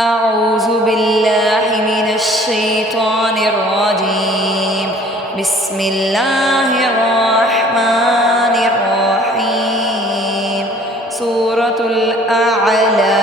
أعوذ بالله من الشيطان الرجيم بسم الله الرحمن الرحيم سورة الأعلى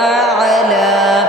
أعلى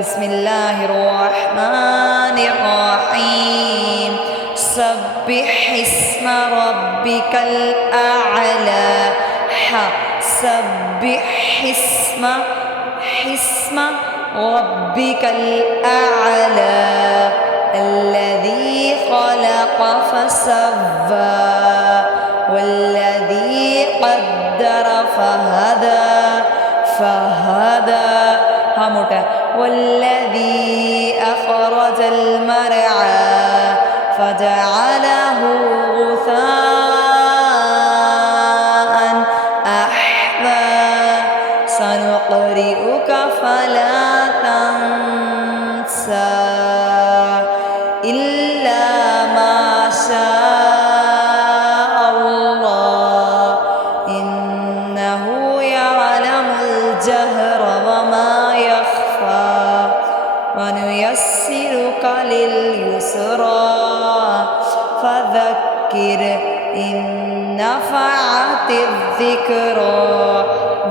بسم الله الرحمن الرحيم سبح اسم ربك الأعلى سبح اسم ربك الأعلى الذي خلق فسوى والذي قدر فهدى والذي أخرج المرعى فجعله غثاء أحوى سنقرئك فلا تنسى إلا ما شاء الله إنه يعلم الجهر وما يخفى ونيسرك لليسرى فذكر إن نفعت الذكرى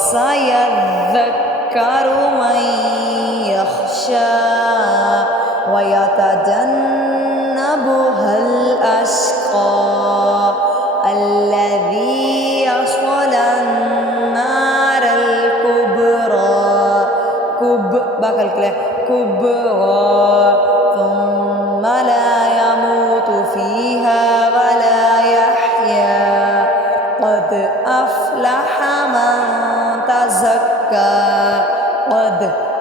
سيذكر من يخشى ويتجنبها الأشقى الذي يصلى النار الكبرى كبرى ثم لا يموت فيها ولا يحيا قد أفلح من تزكى قد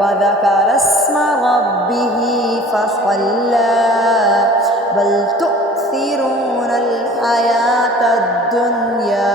وذكر اسم ربه فصلى بل تؤثرون الحياة الدنيا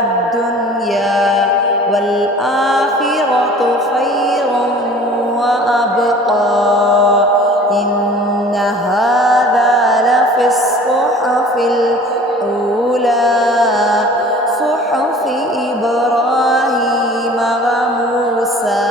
الدنيا والآخرة خير وأبقى إن هذا لفي الصحف الأولى صحف إبراهيم وموسى